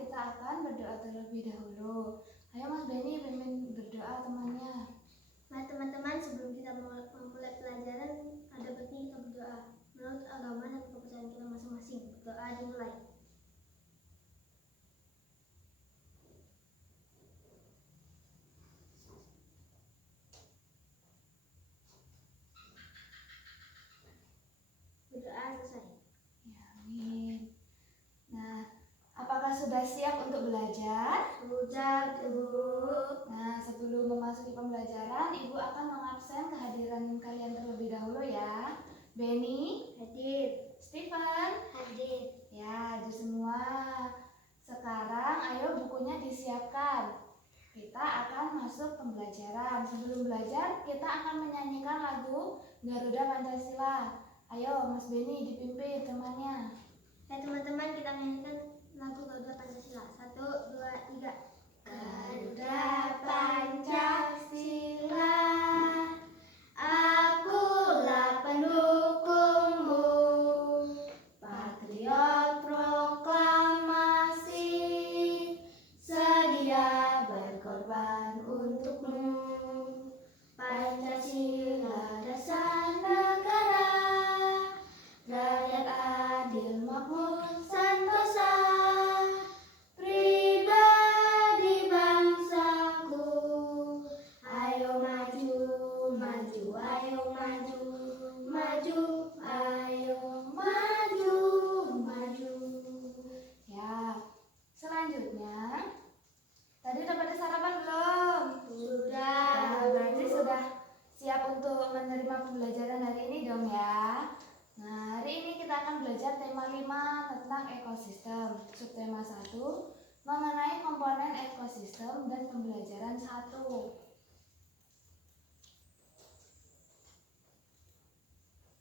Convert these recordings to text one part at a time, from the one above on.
kita akan berdoa terlebih dahulu. Ayo Mas Beni pimpin berdoa temannya. Nah teman-teman, sebelum kita memulai pelajaran, ada baiknya kita berdoa menurut agama dan kepercayaan kita masing-masing. Berdoa dimulai. Berdoa selesai. Ya, amin. Nah, apakah sudah siap untuk belajar? Sudah, Bu. Nah, sebelum memasuki pembelajaran, Ibu akan mengabsen kehadiran kalian terlebih dahulu ya. Beni, Hadir. Stephen, Hadir. ya, hadir semua. Sekarang ayo bukunya disiapkan. Kita akan masuk pembelajaran. Sebelum belajar, kita akan menyanyikan lagu Garuda Pancasila. Ayo Mas Beni dipimpin temannya. Ya teman-teman, kita menyanyikan lagu Garuda Pancasila. 1, 2, 3. Garuda Pancasila, akulah pendukungmu, patriot proklamasi, sedia berkorban untukmu. Pancasila dasar negara, rakyat adil makmur sentosa, pribadi bangsaku. Ayo maju, maju, ayo maju, maju, ayo maju, maju. Ya, selanjutnya, tadi udah pada sarapan belum? Sudah. Ya, berarti sudah siap untuk menerima pembelajaran hari ini dong ya. Nah, hari ini kita akan belajar tema 5 tentang ekosistem. Subtema 1 mengenai komponen ekosistem dan pembelajaran 1.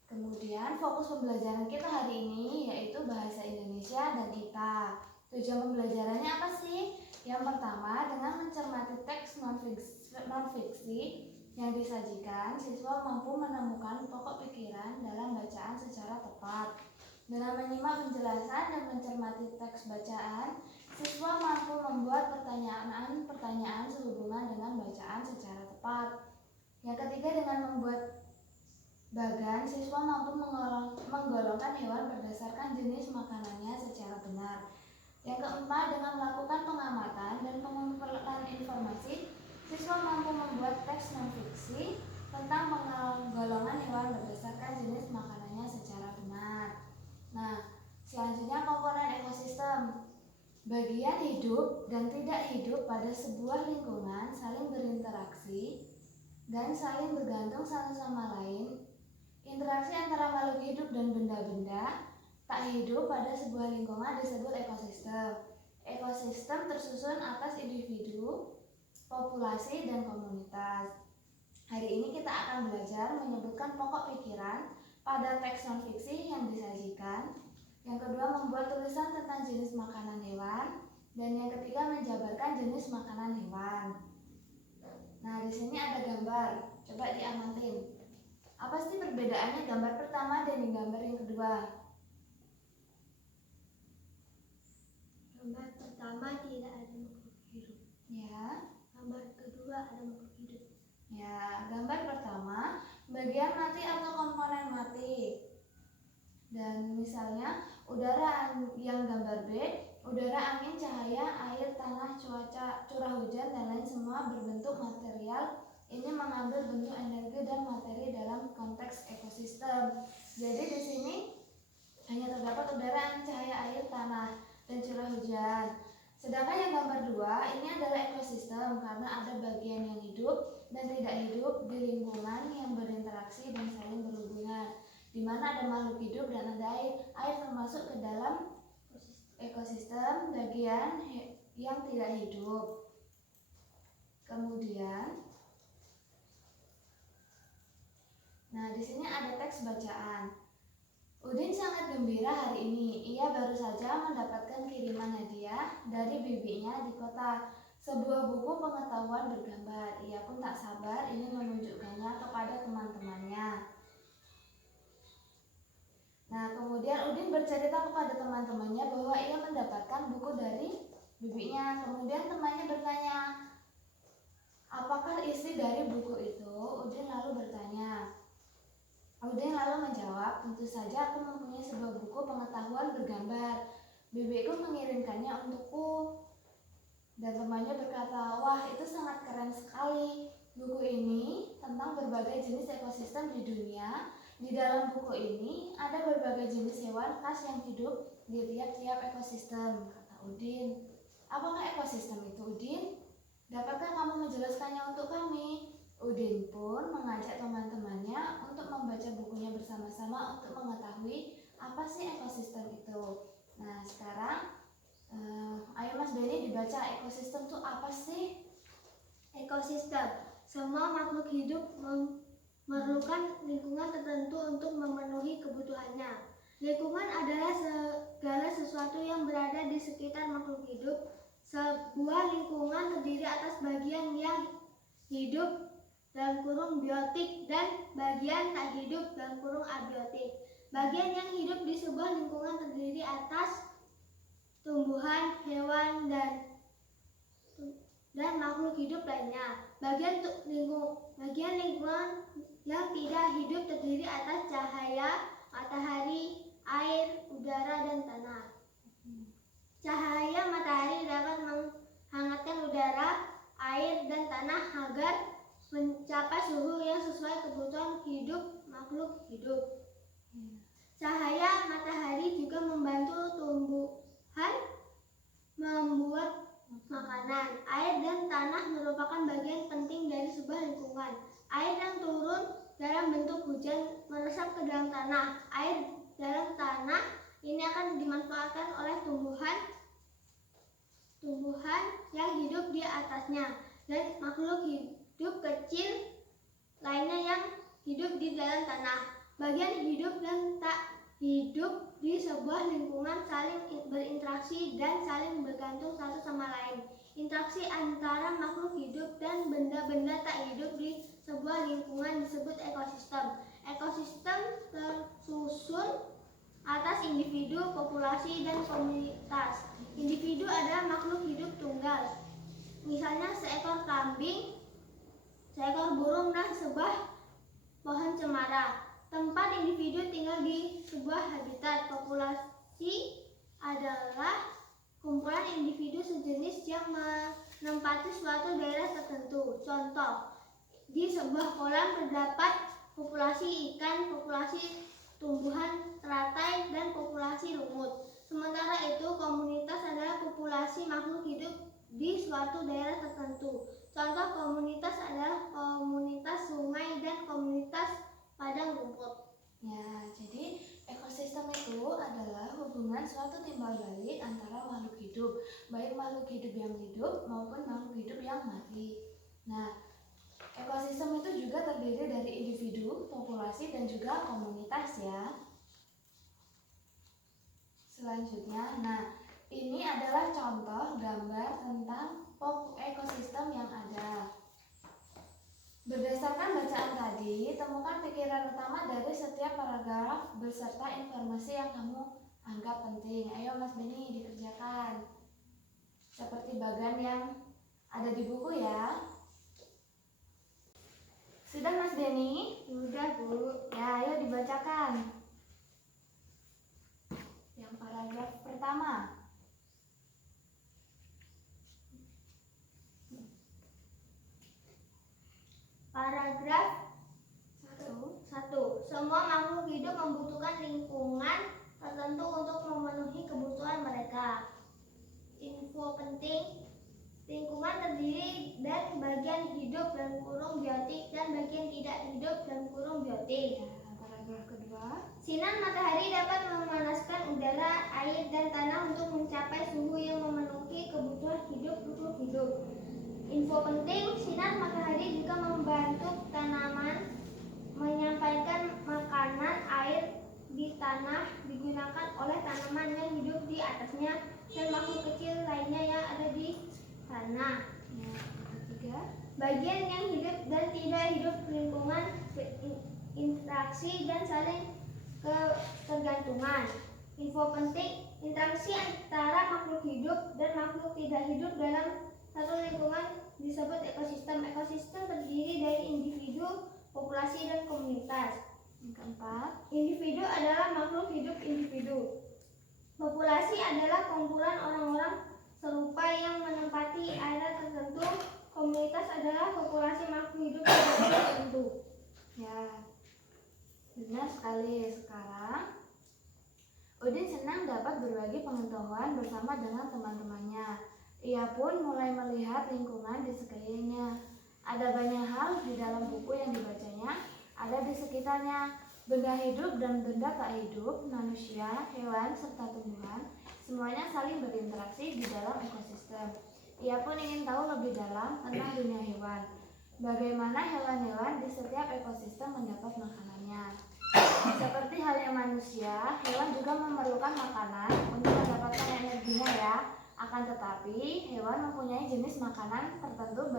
Kemudian fokus pembelajaran kita hari ini yaitu bahasa Indonesia dan IPA. Tujuan pembelajarannya apa sih? Yang pertama, dengan mencermati teks non-fiksi yang disajikan, siswa mampu menemukan pokok pikiran dalam bacaan secara tepat. Dengan menyimak penjelasan dan mencermati teks bacaan, siswa mampu membuat pertanyaan-pertanyaan sehubungan dengan bacaan secara tepat. Yang ketiga, dengan membuat bagan, siswa mampu menggolongkan hewan berdasarkan jenis makanannya secara benar. Yang keempat, dengan melakukan pengamatan dan pengumpulan informasi, siswa mampu membuat teks non-fiksi tentang penggolongan hewan berdasarkan jenis makanannya secara benar. Nah, selanjutnya komponen ekosistem. Bagian hidup dan tidak hidup pada sebuah lingkungan saling berinteraksi dan saling bergantung satu sama lain. Interaksi antara makhluk hidup dan benda-benda tak hidup pada sebuah lingkungan disebut ekosistem. Ekosistem tersusun atas individu, populasi, dan komunitas. Hari ini kita akan belajar menyebutkan pokok pikiran pada teks non-fiksi yang disajikan. Yang kedua, membuat tulisan tentang jenis makanan hewan. Dan yang ketiga, menjabarkan jenis makanan hewan. Nah, di sini ada gambar. Coba diamatin. Apa sih perbedaannya gambar pertama dan gambar yang kedua? Gambar pertama tidak ada makhluk hidup. Ya. Gambar kedua ada makhluk hidup. Ya, gambar pertama bagian mati atau komponen mati. Dan misalnya udara yang gambar B, udara, angin, cahaya, air, tanah, cuaca, curah hujan dan lain semua berbentuk material. Ini mengambil bentuk energi dan materi dalam konteks ekosistem. Jadi di sini hanya terdapat udara, angin, cahaya, air, tanah, dan curah hujan. Sedangkan yang gambar 2 ini adalah ekosistem karena ada bagian yang hidup dan tidak hidup di lingkungan yang berinteraksi dan saling berhubungan, di mana ada makhluk hidup dan ada air. Air termasuk ke dalam ekosistem bagian yang tidak hidup. Kemudian, nah di sini ada teks bacaan. Udin sangat gembira hari ini. Ia baru saja mendapatkan kiriman hadiah dari bibinya di kota. Sebuah buku pengetahuan bergambar. Ia pun tak sabar ingin menunjukkannya kepada teman-temannya. Nah, kemudian Udin bercerita kepada teman-temannya bahwa ia mendapatkan buku dari bibinya. Kemudian temannya bertanya, apakah isi dari buku itu? Udin lalu bertanya. Udin lalu menjawab, tentu saja aku mempunyai sebuah buku pengetahuan bergambar. Bibiku mengirimkannya untukku. Dan temannya berkata, wah itu sangat keren sekali. Buku ini tentang berbagai jenis ekosistem di dunia. Di dalam buku ini ada berbagai jenis hewan khas yang hidup di tiap-tiap ekosistem, kata Udin. Apakah ekosistem itu, Udin? Dapatkah kamu menjelaskannya untuk kami? Udin pun mengajak teman-temannya untuk membaca bukunya bersama-sama untuk mengetahui apa sih ekosistem itu. Nah, sekarang ayo Mas Benny dibaca, ekosistem itu apa sih? Ekosistem. Semua makhluk hidup memerlukan lingkungan tertentu untuk memenuhi kebutuhannya. Lingkungan adalah segala sesuatu yang berada di sekitar makhluk hidup. Sebuah lingkungan terdiri atas bagian yang hidup dalam kurung biotik dan bagian tak hidup dalam kurung abiotik. Bagian yang hidup di sebuah lingkungan terdiri atas tumbuhan, hewan, dan makhluk hidup lainnya. Bagian lingkungan yang tidak hidup terdiri atas cahaya, matahari, air, udara, dan tanah. Cahaya matahari dapat menghangatkan udara, air, dan tanah agar mencapai suhu yang sesuai kebutuhan hidup makhluk hidup. Cahaya matahari juga membantu tumbuhan membuat makanan. Air dan tanah merupakan bagian penting dari sebuah lingkungan. Air yang turun dalam bentuk hujan meresap ke dalam tanah. Air dalam tanah ini akan dimanfaatkan oleh tumbuhan yang hidup di atasnya dan makhluk hidup kecil lainnya yang hidup di dalam tanah. Bagian hidup dan tak hidup di sebuah lingkungan saling berinteraksi dan saling bergantung satu sama lain. Interaksi antara makhluk hidup dan benda-benda tak hidup di sebuah lingkungan disebut ekosistem. Ekosistem tersusun atas individu, populasi, dan komunitas. Individu adalah makhluk hidup tunggal, misalnya seekor kambing, seekor burung, dan sebuah pohon cemara. Tempat individu tinggal di sebuah habitat. Populasi adalah kumpulan individu sejenis yang menempati suatu daerah tertentu. Contoh, di sebuah kolam terdapat populasi ikan, populasi tumbuhan teratai, dan populasi lumut. Sementara itu, komunitas adalah populasi makhluk hidup di suatu daerah tertentu. Contoh komunitas adalah komunitas sungai dan komunitas padang rumput. Ya, jadi ekosistem itu adalah hubungan suatu timbal balik antara makhluk hidup, baik makhluk hidup yang hidup maupun makhluk hidup yang mati. Nah, ekosistem itu juga terdiri dari individu, populasi, dan juga komunitas ya. Selanjutnya, nah ini adalah contoh gambar tentang ekosistem yang ada. Berdasarkan bacaan tadi, temukan pikiran utama dari setiap paragraf beserta informasi yang kamu anggap penting. Ayo Mas Beni dikerjakan seperti bagan yang ada di buku ya. Sudah Mas Beni? Sudah, Bu. Ya, ayo dibacakan. Yang paragraf pertama. Paragraf 1. Semua makhluk hidup membutuhkan lingkungan tertentu untuk memenuhi kebutuhan mereka. Info penting: lingkungan terdiri dari bagian hidup dalam kurung biotik dan bagian tidak hidup dalam kurung biotik. Paragraf kedua. Sinar matahari dapat memanaskan udara, air, dan tanah untuk mencapai suhu yang memenuhi kebutuhan hidup makhluk hidup. Info penting: sinar matahari juga membantu tanaman menyampaikan makanan. Air di tanah digunakan oleh tanaman yang hidup di atasnya dan makhluk kecil lainnya yang ada di tanah. Ketiga. Bagian yang hidup dan tidak hidup lingkungan berinteraksi dan saling ketergantungan. Info penting, interaksi antara makhluk hidup dan makhluk tidak hidup dalam satu lingkungan disebut ekosistem. Ekosistem terdiri dari individu, populasi, dan komunitas. Yang keempat, Individu adalah makhluk hidup individu. Populasi adalah kumpulan orang-orang serupa yang menempati area tertentu. Komunitas adalah populasi makhluk hidup tertentu. ya benar sekali. Sekarang Udin senang dapat berbagi pengetahuan bersama dengan teman-temannya. Ia pun mulai melihat lingkungan di sekelilingnya. Ada banyak hal di dalam buku yang dibacanya, ada di sekitarnya. Benda hidup dan benda tak hidup, manusia, hewan, serta tumbuhan, semuanya saling berinteraksi di dalam ekosistem. Ia pun ingin tahu lebih dalam tentang dunia hewan. Bagaimana hewan-hewan di setiap ekosistem mendapat makanannya. Seperti halnya manusia, hewan juga memerlukan makanan untuk mendapatkan energinya ya. Akan tetapi, hewan mempunyai jenis makanan tertentu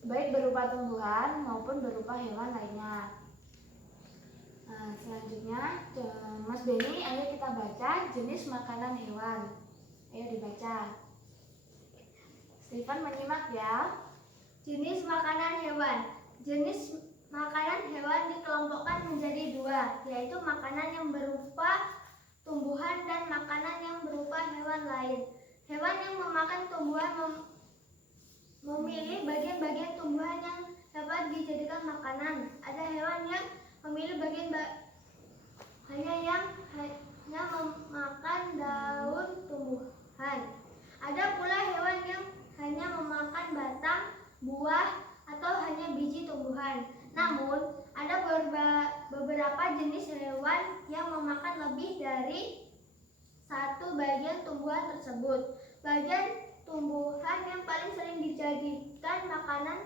baik berupa tumbuhan maupun berupa hewan lainnya. Nah, selanjutnya, Mas Beni, ayo kita baca jenis makanan hewan. Ayo dibaca. Stephen menyimak ya. Jenis makanan hewan. Jenis makanan hewan dikelompokkan menjadi dua, yaitu makanan yang berupa tumbuhan dan makanan yang berupa hewan lain. Hewan yang memakan tumbuhan memilih bagian-bagian tumbuhan yang dapat dijadikan makanan. Ada hewan yang memilih hanya memakan daun tumbuhan. Ada pula hewan yang hanya memakan batang, buah, atau hanya biji tumbuhan. Namun, ada beberapa jenis hewan yang memakan lebih dari satu bagian tumbuhan tersebut. Bagian tumbuhan yang paling sering dijadikan makanan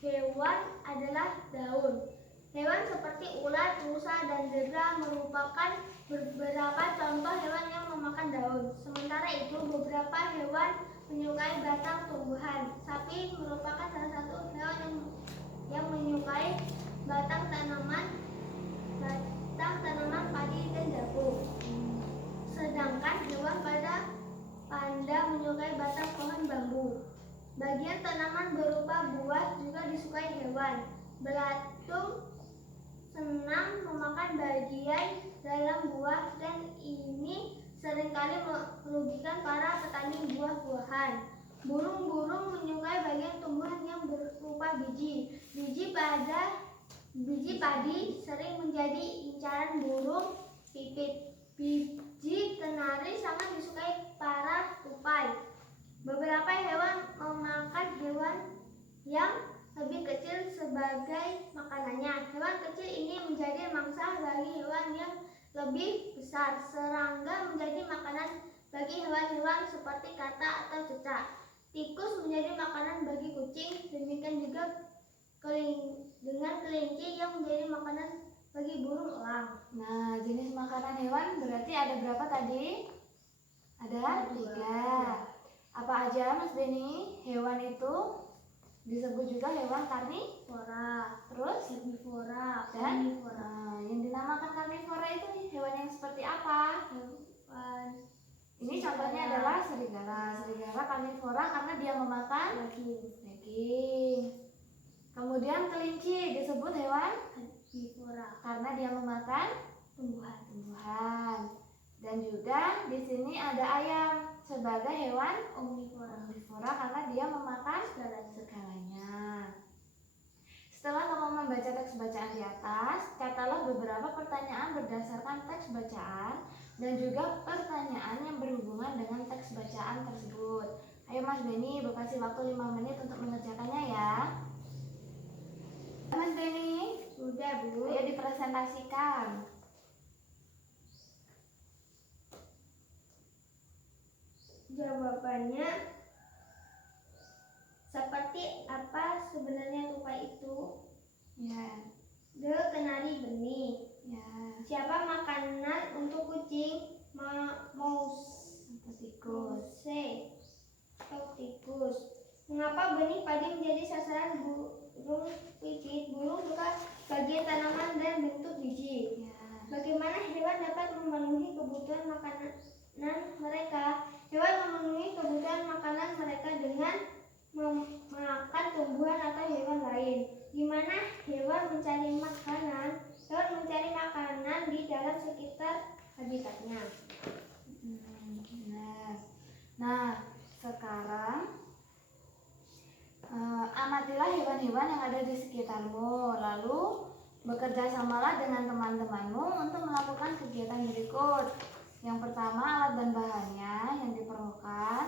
hewan adalah daun. Hewan seperti ular, rusa, dan zebra merupakan beberapa contoh hewan yang memakan daun. Sementara itu, beberapa hewan menyukai batang tumbuhan. Sapi merupakan salah satu hewan yang menyukai batang tanaman padi dan jagung. Sedangkan hewan panda menyukai batang pohon bambu. Bagian tanaman berupa buah juga disukai hewan. Belatung senang memakan bagian dalam buah dan ini seringkali merugikan para petani buah-buahan. Burung-burung menyukai bagian tumbuhan yang berupa biji. Biji padi sering menjadi incaran burung pipit. Biji kenari sangat disukai para tupai. Beberapa hewan memakan hewan yang lebih kecil sebagai makanannya. Hewan kecil ini menjadi mangsa bagi hewan yang lebih besar. Serangga menjadi makanan bagi hewan-hewan seperti kata atau cecak. Tikus menjadi makanan bagi kucing. Demikian juga dengan kelinci yang menjadi makanan bagi burung elang. Nah, jenis makanan hewan berarti ada berapa tadi? Ada 3. Apa aja Mas Beni? Hewan itu disebut juga hewan karnivora, terus Herbivora, dan omnivora. yang dinamakan karnivora itu hewan yang seperti apa? Ini contohnya adalah serigala. Serigala karnivora karena dia memakan daging. Kemudian kelinci disebut hewan Herbivora karena dia memakan tumbuhan. Dan juga di sini ada ayam sebagai hewan omnivora karena dia memakan segalanya. Setelah kamu membaca teks bacaan di atas, catatlah beberapa pertanyaan berdasarkan teks bacaan dan juga pertanyaan yang berhubungan dengan teks bacaan tersebut. Ayo Mas Beni, kasih waktu 5 menit untuk mengerjakannya ya. Mas Beni, sudah Bu. ayo dipresentasikan. Jawabannya seperti apa sebenarnya tupai itu? Ya. The kenari benih. Ya. Siapa makanan untuk kucing? Mouse atau tikus. Atau tikus. Mengapa benih padi menjadi sasaran burung pipit? Burung suka bagian tanaman dan bentuk biji. Ya. Bagaimana hewan hewan dapat memenuhi kebutuhan makanan mereka. Hewan memenuhi kebutuhan makanan mereka dengan memakan tumbuhan atau hewan lain. Di mana hewan mencari makanan? Hewan mencari makanan di dalam sekitar habitatnya. Benar. Nah, sekarang amatilah hewan-hewan yang ada di sekitarmu, lalu bekerja samalah dengan teman-temanmu untuk melakukan kegiatan berikut. Yang pertama, alat dan bahannya yang diperlukan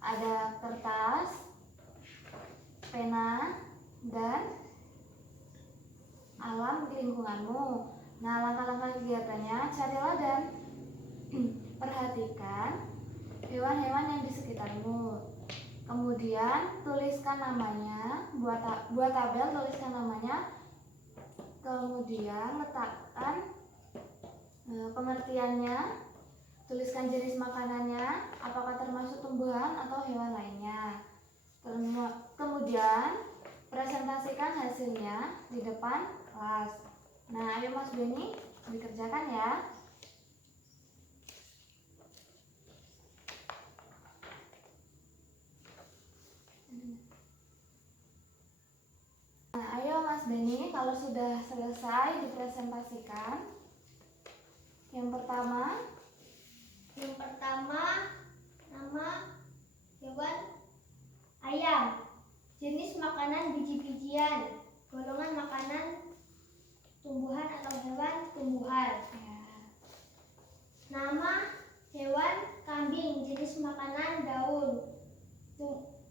ada kertas, pena, dan alam di lingkunganmu. Nah, langkah-langkah kegiatannya, carilah dan perhatikan hewan-hewan yang di sekitarmu. Kemudian tuliskan namanya, buat tabel, tuliskan namanya. Kemudian letakkan pengertiannya, tuliskan jenis makanannya, apakah termasuk tumbuhan atau hewan lainnya. Kemudian presentasikan hasilnya di depan kelas. Nah, ayo Mas Beni dikerjakan ya. Nah, ayo Mas Beni, kalau sudah selesai dipresentasikan. Yang pertama Nama hewan ayam. Jenis makanan biji-bijian. Golongan makanan tumbuhan atau hewan tumbuhan. ya. Nama hewan kambing. Jenis makanan daun.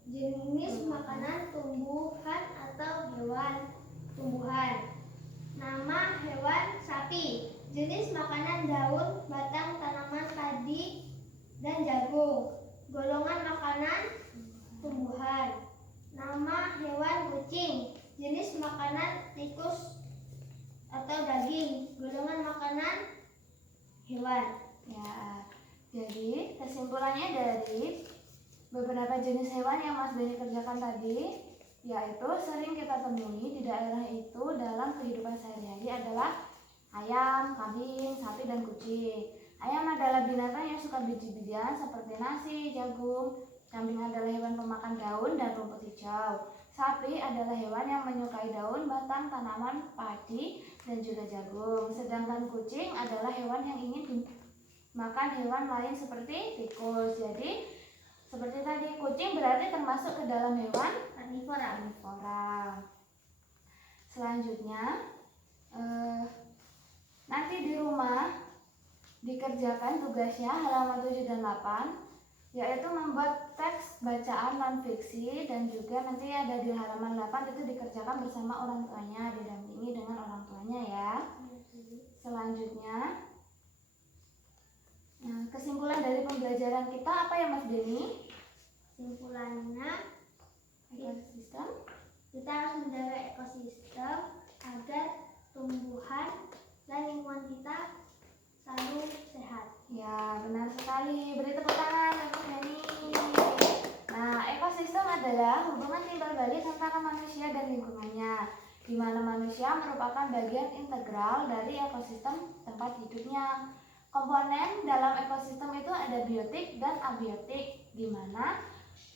Jenis makanan tumbuhan atau hewan tumbuhan. Nama hewan sapi. Jenis makanan daun, batang tanaman padi dan jagung. Golongan makanan tumbuhan. Nama hewan kucing. Jenis makanan tikus atau daging. Golongan makanan hewan. Ya, jadi kesimpulannya dari beberapa jenis hewan yang Mas Beni kerjakan tadi, yaitu sering kita temui di daerah itu dalam kehidupan sehari-hari adalah ayam, kambing, sapi, dan kucing. Ayam adalah binatang yang suka biji-bijian seperti nasi, jagung. Kambing adalah hewan pemakan daun dan rumput hijau. Sapi adalah hewan yang menyukai daun, batang, tanaman, padi, dan juga jagung. Sedangkan kucing adalah hewan yang ingin makan hewan lain seperti tikus. Jadi seperti tadi, kucing berarti termasuk ke dalam hewan karnivora. Selanjutnya nanti di rumah dikerjakan tugasnya halaman 7 dan 8, yaitu membuat teks bacaan non-fiksi, dan juga nanti ada di halaman 8 itu dikerjakan bersama orang tuanya, didampingi dengan orang tuanya ya. Selanjutnya kesimpulan dari pembelajaran kita apa ya Mas Beni? Kesimpulannya, Ekosistem. kita harus menjaga ekosistem agar tumbuhan dan lingkungan kita selalu sehat. Ya, benar sekali. Beri tepuk tangan untuk Beni. Nah, ekosistem adalah hubungan timbal balik antara manusia dan lingkungannya, di mana manusia merupakan bagian integral dari ekosistem tempat hidupnya. Komponen dalam ekosistem itu ada biotik dan abiotik, di mana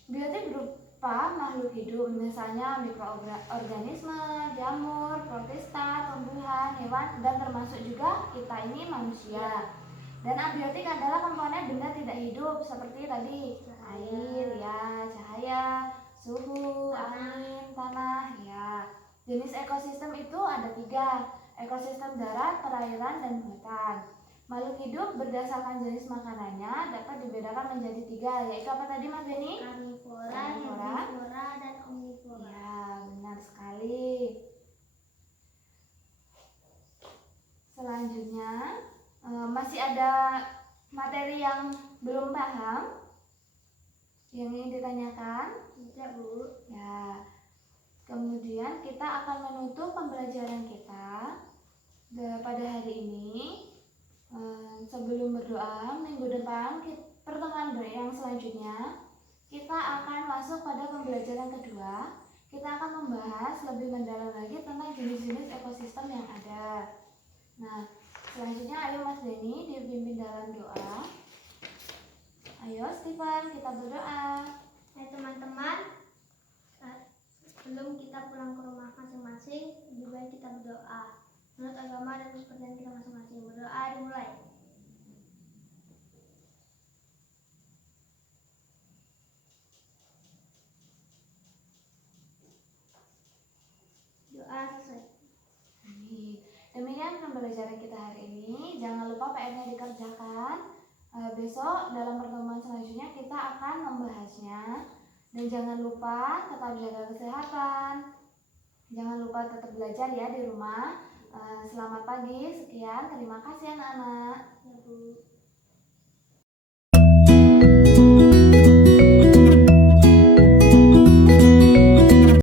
biotik berupa makhluk hidup, misalnya mikroorganisme, jamur, protista, tumbuhan, hewan, dan termasuk juga kita ini manusia. Dan abiotik adalah komponen benda tidak hidup seperti tadi air, ya, cahaya, suhu, angin, tanah, ya. Jenis ekosistem itu ada 3, ekosistem darat, perairan, dan hutan. Makhluk hidup berdasarkan jenis makanannya dapat dibedakan menjadi 3, yaitu apa tadi Mas Beni? Karnivora, herbivora, dan omnivora. Ya, benar sekali. Selanjutnya masih ada materi yang belum paham yang ingin ditanyakan? Tidak, Bu. Ya. Kemudian kita akan menutup pembelajaran kita pada hari ini. Sebelum berdoa, minggu depan pertemuan yang selanjutnya kita akan masuk pada pembelajaran kedua. Kita akan membahas lebih mendalam lagi tentang jenis-jenis ekosistem yang ada. Nah, Selanjutnya ayo Mas Denny dipimpin dalam doa. Ayo Stephen, kita berdoa. Teman-teman, sebelum kita pulang ke rumah masing-masing, lebih baik kita berdoa menurut agama dan kepercayaan kita masing-masing. Berdoa dimulai. Doa selesai. Amin. Demikian pembelajaran kita hari ini. Jangan lupa PR-nya dikerjakan. Besok dalam pertemuan selanjutnya kita akan membahasnya. Dan jangan lupa tetap jaga kesehatan. Jangan lupa tetap belajar ya di rumah. Selamat pagi. Sekian. Terima kasih anak-anak.